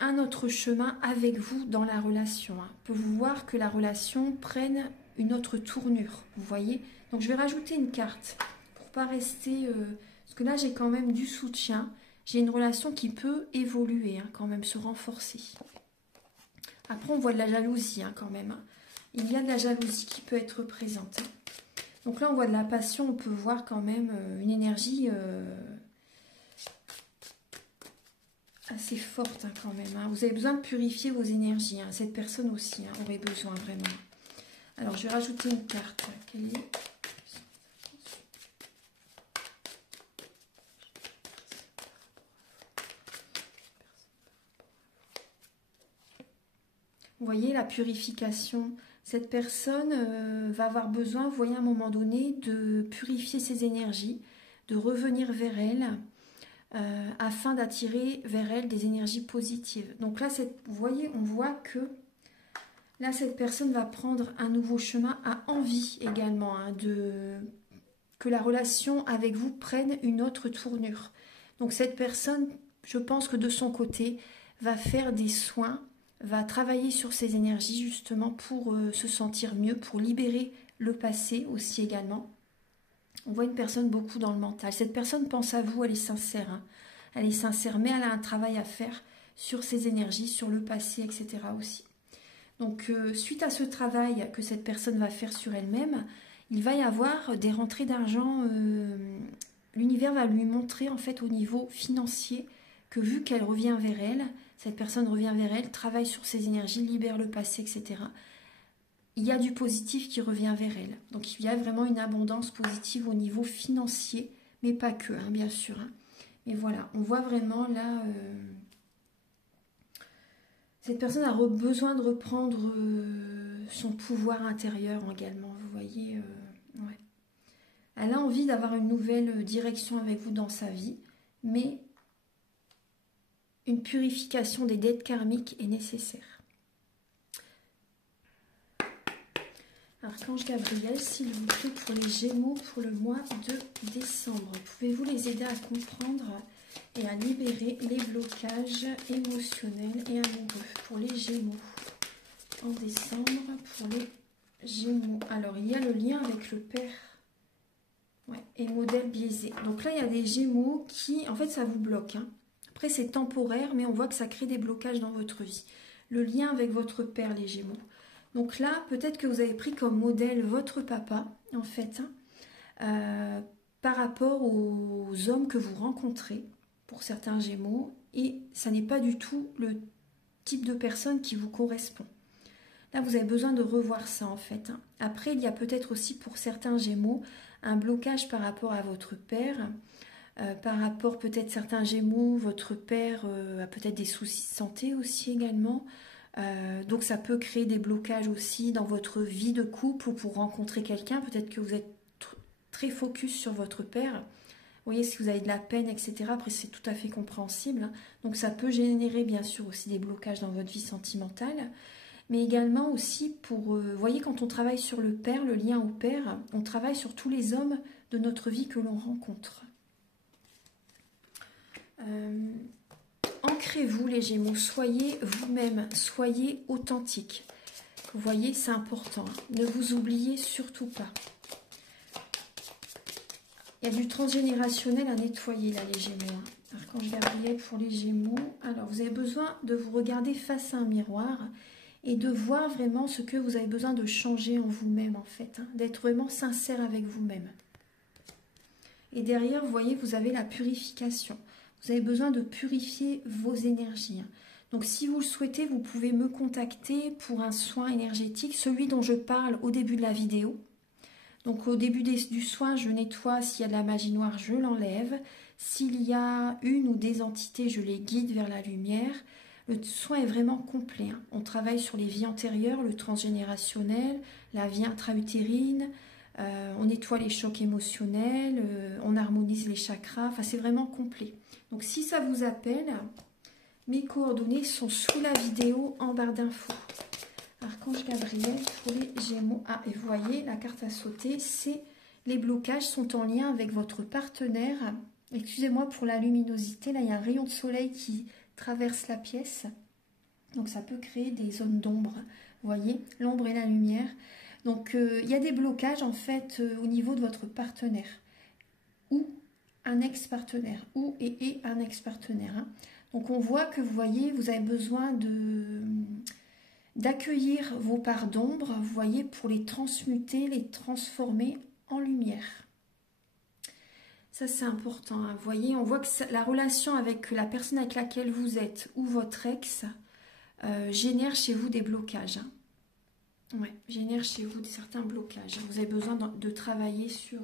un autre chemin avec vous dans la relation, peut vouloir que la relation prenne une autre tournure, vous voyez. Donc je vais rajouter une carte pour pas rester... parce que là j'ai quand même du soutien. J'ai une relation qui peut évoluer, quand même se renforcer. Après on voit de la jalousie quand même. Il y a de la jalousie qui peut être présente. Donc là on voit de la passion, on peut voir quand même une énergie assez forte quand même. Vous avez besoin de purifier vos énergies. Cette personne aussi aurait besoin vraiment. Alors je vais rajouter une carte. Quelle est... Vous voyez la purification. Cette personne va avoir besoin, vous voyez, à un moment donné, de purifier ses énergies, de revenir vers elle afin d'attirer vers elle des énergies positives. Donc là, vous voyez, on voit que là, cette personne va prendre un nouveau chemin, a envie également que la relation avec vous prenne une autre tournure. Donc cette personne, je pense que de son côté, va faire des soins, va travailler sur ses énergies justement pour se sentir mieux, pour libérer le passé aussi également. On voit une personne beaucoup dans le mental. Cette personne pense à vous, elle est sincère. Hein. Elle est sincère, mais elle a un travail à faire sur ses énergies, sur le passé, etc. aussi. Donc, suite à ce travail que cette personne va faire sur elle-même, il va y avoir des rentrées d'argent. L'univers va lui montrer, en fait, au niveau financier, que vu qu'elle revient vers elle, cette personne revient vers elle, travaille sur ses énergies, libère le passé, etc., il y a du positif qui revient vers elle. Donc il y a vraiment une abondance positive au niveau financier, mais pas que, hein, bien sûr. Hein. Mais voilà, on voit vraiment là, cette personne a besoin de reprendre son pouvoir intérieur également, vous voyez. Ouais. Elle a envie d'avoir une nouvelle direction avec vous dans sa vie, mais une purification des dettes karmiques est nécessaire. Archange Gabriel, s'il vous plaît, pour les Gémeaux pour le mois de décembre. Pouvez-vous les aider à comprendre et à libérer les blocages émotionnels et amoureux pour les Gémeaux en décembre pour les Gémeaux. Alors, il y a le lien avec le père et modèle biaisé. Donc là, il y a des Gémeaux qui, en fait, ça vous bloque. Hein. Après, c'est temporaire, mais on voit que ça crée des blocages dans votre vie. Le lien avec votre père, les Gémeaux. Donc là, peut-être que vous avez pris comme modèle votre papa, en fait, hein, par rapport aux hommes que vous rencontrez, pour certains Gémeaux, et ça n'est pas du tout le type de personne qui vous correspond. Là, vous avez besoin de revoir ça, en fait. Hein. Après, il y a peut-être aussi pour certains Gémeaux un blocage par rapport à votre père, par rapport peut-être certains Gémeaux, votre père a peut-être des soucis de santé aussi également. Donc ça peut créer des blocages aussi dans votre vie de couple ou pour rencontrer quelqu'un. Peut-être que vous êtes très focus sur votre père. Vous voyez, si vous avez de la peine, etc. Après, c'est tout à fait compréhensible. Hein. Donc ça peut générer bien sûr aussi des blocages dans votre vie sentimentale. Mais également aussi pour, vous voyez, quand on travaille sur le père, le lien au père, on travaille sur tous les hommes de notre vie que l'on rencontre. Ancrez-vous les Gémeaux, soyez vous-même, soyez authentique. Vous voyez, c'est important. Ne vous oubliez surtout pas. Il y a du transgénérationnel à nettoyer là, les Gémeaux. Archange Gabriel pour les Gémeaux. Alors, vous avez besoin de vous regarder face à un miroir et de voir vraiment ce que vous avez besoin de changer en vous-même, en fait. Hein, d'être vraiment sincère avec vous-même. Et derrière, vous voyez, vous avez la purification. Vous avez besoin de purifier vos énergies. Donc, si vous le souhaitez, vous pouvez me contacter pour un soin énergétique, celui dont je parle au début de la vidéo. Donc, au début du soin, je nettoie. S'il y a de la magie noire, je l'enlève. S'il y a une ou des entités, je les guide vers la lumière. Le soin est vraiment complet. Hein. On travaille sur les vies antérieures, le transgénérationnel, la vie intra-utérine. On nettoie les chocs émotionnels, on harmonise les chakras. Enfin, c'est vraiment complet. Donc, si ça vous appelle, mes coordonnées sont sous la vidéo en barre d'infos. Archange Gabriel pour les Gémeaux. Ah, et vous voyez, la carte à sauter, c'est les blocages sont en lien avec votre partenaire. Excusez-moi pour la luminosité. Là, il y a un rayon de soleil qui traverse la pièce. Donc, ça peut créer des zones d'ombre. Vous voyez, l'ombre et la lumière. Donc, il y a des blocages, en fait, au niveau de votre partenaire. Ou un ex-partenaire. Ou et un ex-partenaire. Hein. Donc, on voit que, vous voyez, vous avez besoin d'accueillir vos parts d'ombre, vous voyez, pour les transmuter, les transformer en lumière. Ça, c'est important. Hein. Vous voyez, on voit que la relation avec la personne avec laquelle vous êtes ou votre ex génère chez vous des blocages. Hein. Ouais, génère chez vous certains blocages. Vous avez besoin de travailler sur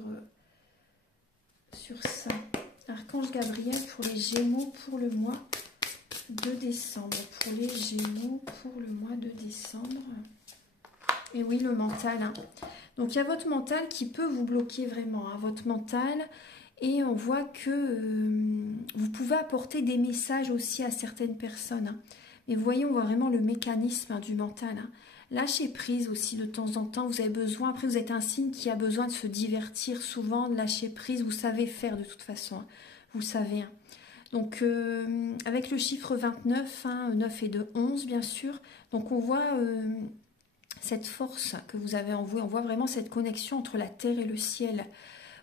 ça. Archange Gabriel pour les Gémeaux pour le mois de décembre. Pour les Gémeaux pour le mois de décembre. Et oui, le mental. Hein. Donc, il y a votre mental qui peut vous bloquer vraiment. Hein. Votre mental. Et on voit que vous pouvez apporter des messages aussi à certaines personnes. Hein. Mais vous voyez, on voit vraiment le mécanisme du mental. Hein. Lâcher prise aussi de temps en temps. Vous avez besoin, après vous êtes un signe qui a besoin de se divertir souvent, de lâcher prise. Vous savez faire de toute façon. Hein. Vous le savez. Hein. Donc avec le chiffre 29, hein, 9 et 2, 11 bien sûr. Donc on voit cette force que vous avez en vous. On voit vraiment cette connexion entre la terre et le ciel.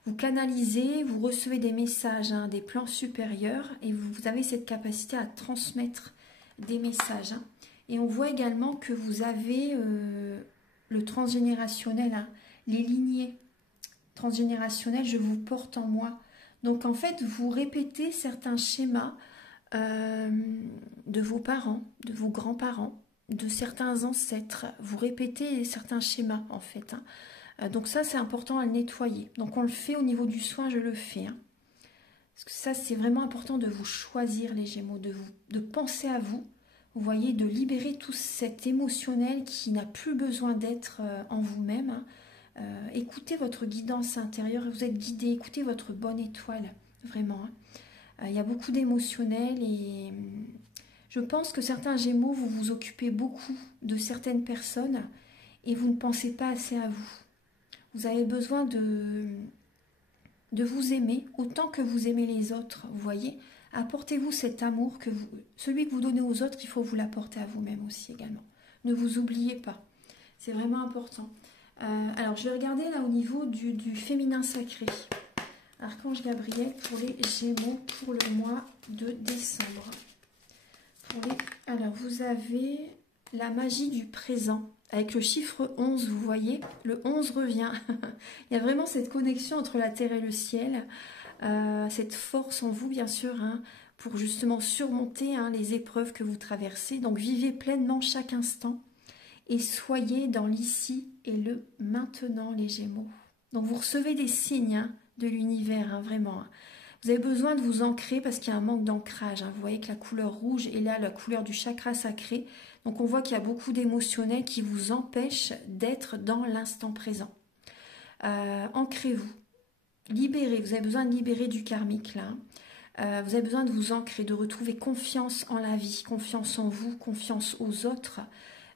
Vous canalisez, vous recevez des messages, hein, des plans supérieurs et vous avez cette capacité à transmettre des messages. Hein. Et on voit également que vous avez le transgénérationnel, hein, les lignées transgénérationnelles, je vous porte en moi. Donc en fait, vous répétez certains schémas de vos parents, de vos grands-parents, de certains ancêtres. Vous répétez certains schémas en fait. Hein. Donc ça, c'est important à le nettoyer. Donc on le fait au niveau du soin, je le fais. Hein. Parce que ça, c'est vraiment important de vous choisir les Gémeaux, de penser à vous. Vous voyez, de libérer tout cet émotionnel qui n'a plus besoin d'être en vous-même. Hein. Écoutez votre guidance intérieure, vous êtes guidé, écoutez votre bonne étoile, vraiment. Hein. Il y a beaucoup d'émotionnel et je pense que certains Gémeaux, vous vous occupez beaucoup de certaines personnes et vous ne pensez pas assez à vous. Vous avez besoin de vous aimer autant que vous aimez les autres, vous voyez. Apportez-vous cet amour, celui que vous donnez aux autres, il faut vous l'apporter à vous-même aussi également. Ne vous oubliez pas, c'est vraiment important. Alors je vais regarder là au niveau du féminin sacré. Archange Gabriel pour les Gémeaux pour le mois de décembre. Alors vous avez la magie du présent. Avec le chiffre 11, vous voyez, le 11 revient. Il y a vraiment cette connexion entre la terre et le ciel, cette force en vous, bien sûr, hein, pour justement surmonter hein, les épreuves que vous traversez. Donc, vivez pleinement chaque instant et soyez dans l'ici et le maintenant, les Gémeaux. Donc, vous recevez des signes hein, de l'univers, hein, vraiment. Hein. Vous avez besoin de vous ancrer parce qu'il y a un manque d'ancrage. Hein. Vous voyez que la couleur rouge est là, la couleur du chakra sacré. Donc on voit qu'il y a beaucoup d'émotionnels qui vous empêchent d'être dans l'instant présent. Ancrez-vous, libérez, vous avez besoin de libérer du karmique là. Vous avez besoin de vous ancrer, de retrouver confiance en la vie, confiance en vous, confiance aux autres,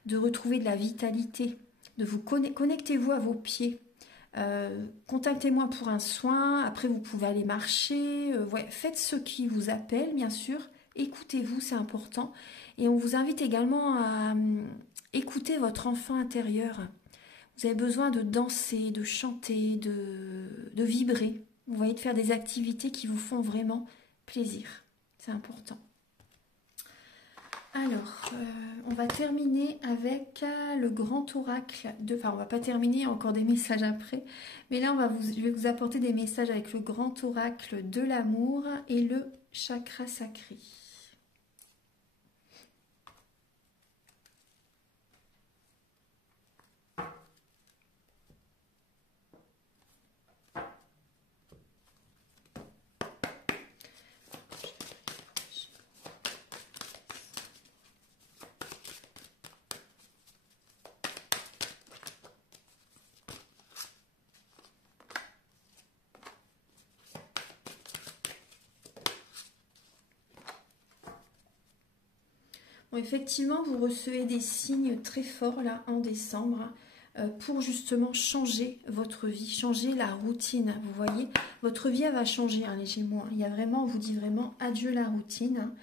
de retrouver de la vitalité, de vous connectez-vous à vos pieds. Contactez-moi pour un soin, après vous pouvez aller marcher, ouais, faites ce qui vous appelle bien sûr, écoutez-vous, c'est important. Et on vous invite également à écouter votre enfant intérieur. Vous avez besoin de danser, de chanter, de vibrer. Vous voyez, de faire des activités qui vous font vraiment plaisir. C'est important. Alors, on va terminer avec le grand oracle. Enfin, on va pas terminer, il y a encore des messages après. Mais là, je vais vous apporter des messages avec le grand oracle de l'amour et le chakra sacré. Bon, effectivement, vous recevez des signes très forts là en décembre pour justement changer votre vie, changer la routine. Vous voyez, votre vie elle va changer, hein, les Gémeaux. Hein. Il y a vraiment, on vous dit vraiment adieu la routine. Hein.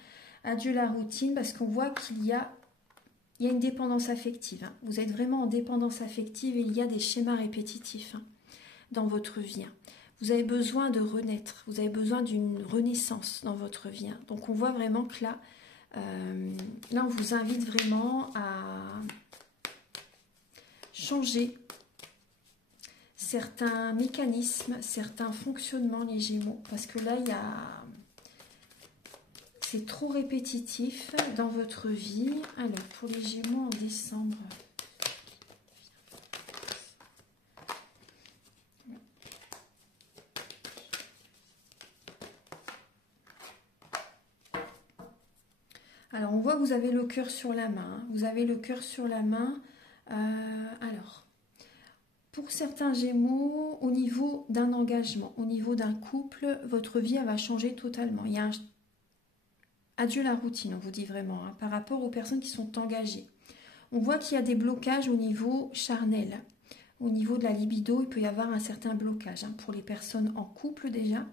Adieu la routine parce qu'on voit qu'il y a une dépendance affective. Hein. Vous êtes vraiment en dépendance affective et il y a des schémas répétitifs hein, dans votre vie. Hein. Vous avez besoin de renaître, vous avez besoin d'une renaissance dans votre vie. Hein. Donc on voit vraiment que là, on vous invite vraiment à changer certains mécanismes, certains fonctionnements, les Gémeaux. Parce que là, c'est trop répétitif dans votre vie. Alors, pour les Gémeaux en décembre... Alors, on voit que vous avez le cœur sur la main. Hein. Vous avez le cœur sur la main. Alors, pour pour certains Gémeaux, au niveau d'un engagement, au niveau d'un couple, votre vie elle va changer totalement. Il y a un... Adieu la routine, on vous dit vraiment, hein, par rapport aux personnes qui sont engagées. On voit qu'il y a des blocages au niveau charnel. Au niveau de la libido, il peut y avoir un certain blocage. Hein, pour les personnes en couple déjà,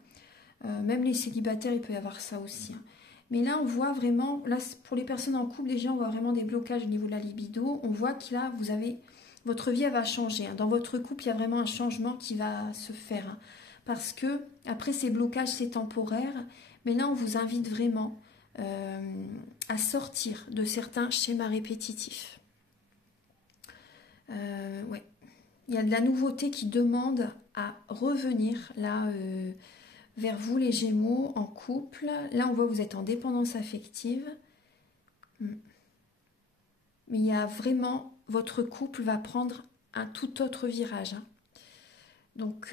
même les célibataires, il peut y avoir ça aussi. Hein. Mais là, on voit vraiment, là, pour les personnes en couple, déjà, on voit vraiment des blocages au niveau de la libido. On voit que là, vous avez, votre vie, elle va changer. Hein. Dans votre couple, il y a vraiment un changement qui va se faire. Hein. Parce que, après, ces blocages, c'est temporaire. Mais là, on vous invite vraiment à sortir de certains schémas répétitifs. Ouais. Il y a de la nouveauté qui demande à revenir là vers vous les Gémeaux en couple. Là on voit que vous êtes en dépendance affective. Mais il y a vraiment, votre couple va prendre un tout autre virage. Hein. Donc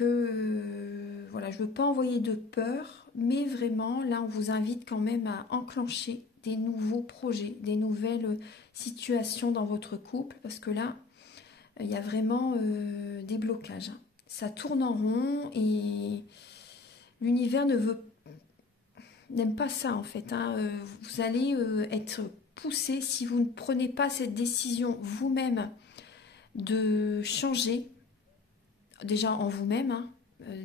voilà, je ne veux pas envoyer de peur, mais vraiment là on vous invite quand même à enclencher des nouveaux projets, des nouvelles situations dans votre couple, parce que là il y a vraiment des blocages. Hein. Ça tourne en rond et l'univers n'aime pas ça en fait. Hein. Vous allez être poussé, si vous ne prenez pas cette décision vous-même de changer, déjà en vous-même, hein,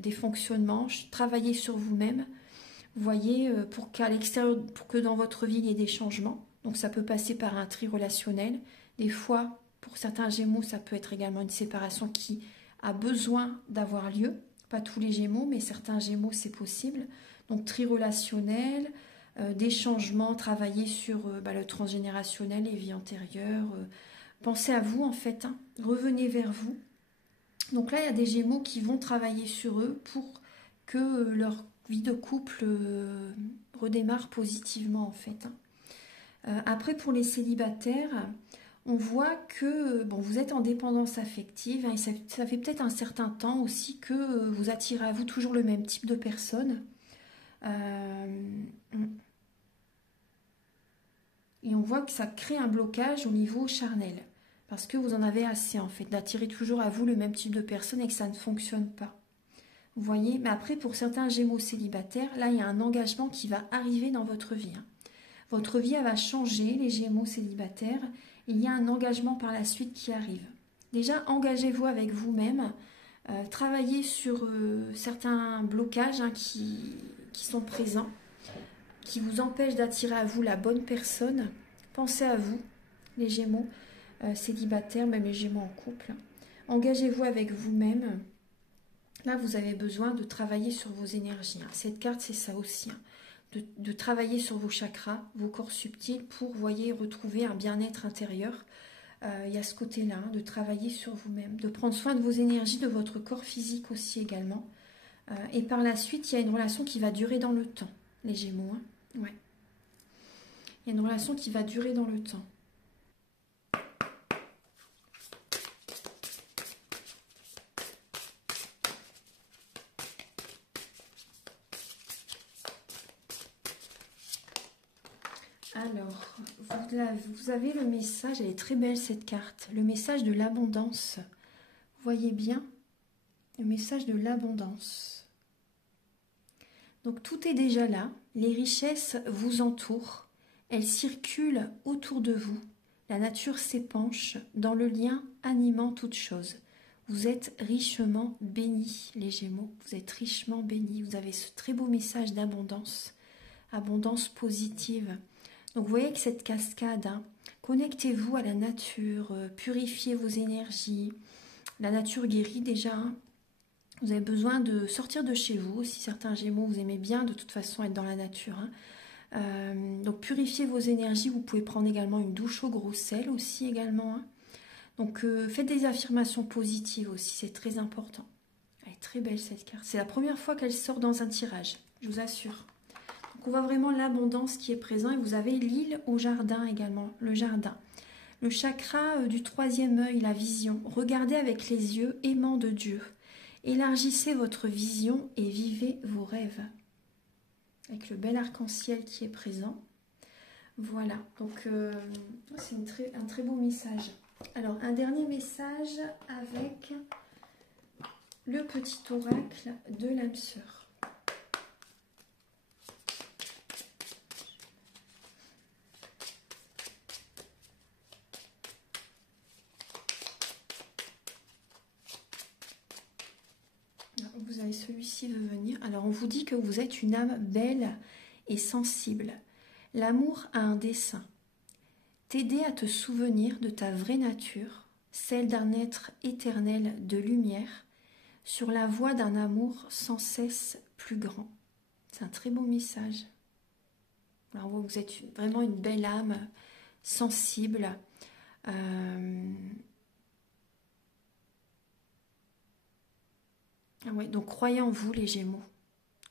des fonctionnements, travailler sur vous-même, vous voyez, pour qu'à l'extérieur, pour que dans votre vie il y ait des changements. Donc ça peut passer par un tri relationnel. Des fois, pour certains Gémeaux, ça peut être également une séparation qui a besoin d'avoir lieu. Pas tous les Gémeaux, mais certains Gémeaux, c'est possible. Donc tri relationnel, des changements, travailler sur le transgénérationnel, les vies antérieures. Pensez à vous en fait, hein. Revenez vers vous. Donc là, il y a des Gémeaux qui vont travailler sur eux pour que leur vie de couple redémarre positivement en fait. Hein. Après, pour les célibataires, on voit que bon, vous êtes en dépendance affective, hein, et ça fait peut-être un certain temps aussi que vous attirez à vous toujours le même type de personne. Et on voit que ça crée un blocage au niveau charnel. Parce que vous en avez assez en fait, d'attirer toujours à vous le même type de personne et que ça ne fonctionne pas. Vous voyez, mais après pour certains Gémeaux célibataires, là il y a un engagement qui va arriver dans votre vie. Hein. Votre vie elle va changer, les Gémeaux célibataires. Il y a un engagement par la suite qui arrive. Déjà, engagez-vous avec vous-même. Travaillez sur certains blocages hein, qui sont présents, qui vous empêchent d'attirer à vous la bonne personne. Pensez à vous, les Gémeaux célibataires, même les Gémeaux en couple. Engagez-vous avec vous-même. Là, vous avez besoin de travailler sur vos énergies. Hein. Cette carte, c'est ça aussi. Hein. De travailler sur vos chakras, vos corps subtils pour, voyez, retrouver un bien-être intérieur. Il y a ce côté-là, hein, de travailler sur vous-même, de prendre soin de vos énergies, de votre corps physique aussi également. Et par la suite, il y a une relation qui va durer dans le temps, les Gémeaux. Hein. Ouais. Il y a une relation qui va durer dans le temps. Alors, vous avez le message, elle est très belle cette carte, le message de l'abondance. Vous voyez bien, le message de l'abondance. Donc tout est déjà là, les richesses vous entourent, elles circulent autour de vous. La nature s'épanche dans le lien animant toute chose. Vous êtes richement bénis, les Gémeaux, vous êtes richement bénis. Vous avez ce très beau message d'abondance, abondance positive. Donc vous voyez que cette cascade, hein, connectez-vous à la nature, purifiez vos énergies. La nature guérit déjà. Hein. Vous avez besoin de sortir de chez vous. Si certains Gémeaux, vous aimez bien de toute façon être dans la nature. Hein. Donc purifiez vos énergies. Vous pouvez prendre également une douche au gros sel aussi également. Hein. Donc faites des affirmations positives aussi, c'est très important. Elle est très belle cette carte. C'est la première fois qu'elle sort dans un tirage, je vous assure. On voit vraiment l'abondance qui est présente et vous avez l'île au jardin également, le jardin. Le chakra du troisième œil, la vision. Regardez avec les yeux aimants de Dieu. Élargissez votre vision et vivez vos rêves. Avec le bel arc-en-ciel qui est présent. Voilà, donc c'est un très beau message. Alors, un dernier message avec le petit oracle de l'âme sœur. Vous avez celui-ci veut venir. Alors on vous dit que vous êtes une âme belle et sensible. L'amour a un dessein. T'aider à te souvenir de ta vraie nature, celle d'un être éternel de lumière, sur la voie d'un amour sans cesse plus grand. C'est un très beau message. Alors vous êtes vraiment une belle âme, sensible. Ouais, donc croyez en vous les Gémeaux.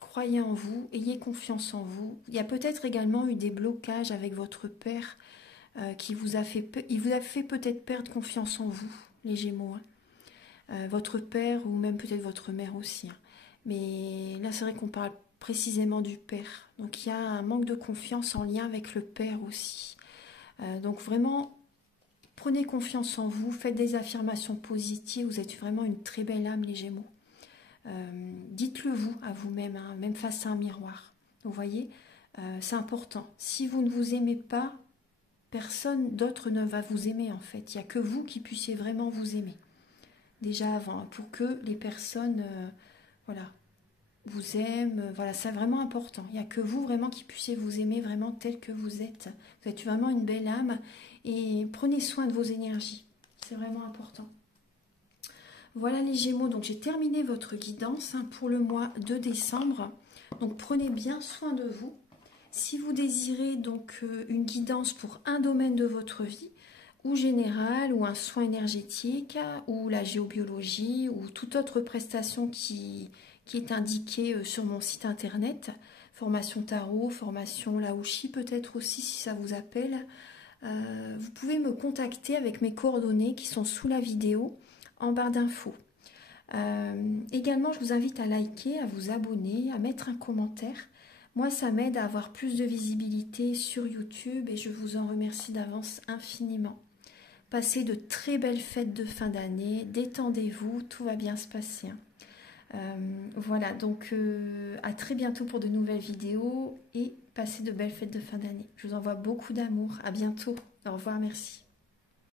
Croyez en vous, ayez confiance en vous. Il y a peut-être également eu des blocages avec votre père qui vous a fait, il vous a fait peut-être perdre confiance en vous, les Gémeaux. Votre père ou même peut-être votre mère aussi. Mais là, c'est vrai qu'on parle précisément du père. Donc il y a un manque de confiance en lien avec le père aussi. Donc vraiment, prenez confiance en vous, faites des affirmations positives. Vous êtes vraiment une très belle âme, les Gémeaux. Dites-le vous à vous-même, hein, même face à un miroir. Vous voyez, c'est important. Si vous ne vous aimez pas, personne d'autre ne va vous aimer en fait. Il n'y a que vous qui puissiez vraiment vous aimer. Déjà avant, pour que les personnes voilà, vous aiment. Voilà, c'est vraiment important. Il n'y a que vous vraiment qui puissiez vous aimer vraiment tel que vous êtes. Vous êtes vraiment une belle âme et prenez soin de vos énergies. C'est vraiment important. Voilà les Gémeaux, donc j'ai terminé votre guidance pour le mois de décembre. Donc prenez bien soin de vous. Si vous désirez donc une guidance pour un domaine de votre vie, ou général, ou un soin énergétique, ou la géobiologie, ou toute autre prestation qui est indiquée sur mon site internet, formation tarot, formation laouchi peut-être aussi si ça vous appelle, vous pouvez me contacter avec mes coordonnées qui sont sous la vidéo en barre d'infos. Également, je vous invite à liker, à vous abonner, à mettre un commentaire. Moi, ça m'aide à avoir plus de visibilité sur YouTube et je vous en remercie d'avance infiniment. Passez de très belles fêtes de fin d'année, détendez-vous, tout va bien se passer. Voilà, donc à très bientôt pour de nouvelles vidéos et passez de belles fêtes de fin d'année. Je vous envoie beaucoup d'amour, à bientôt, au revoir, merci.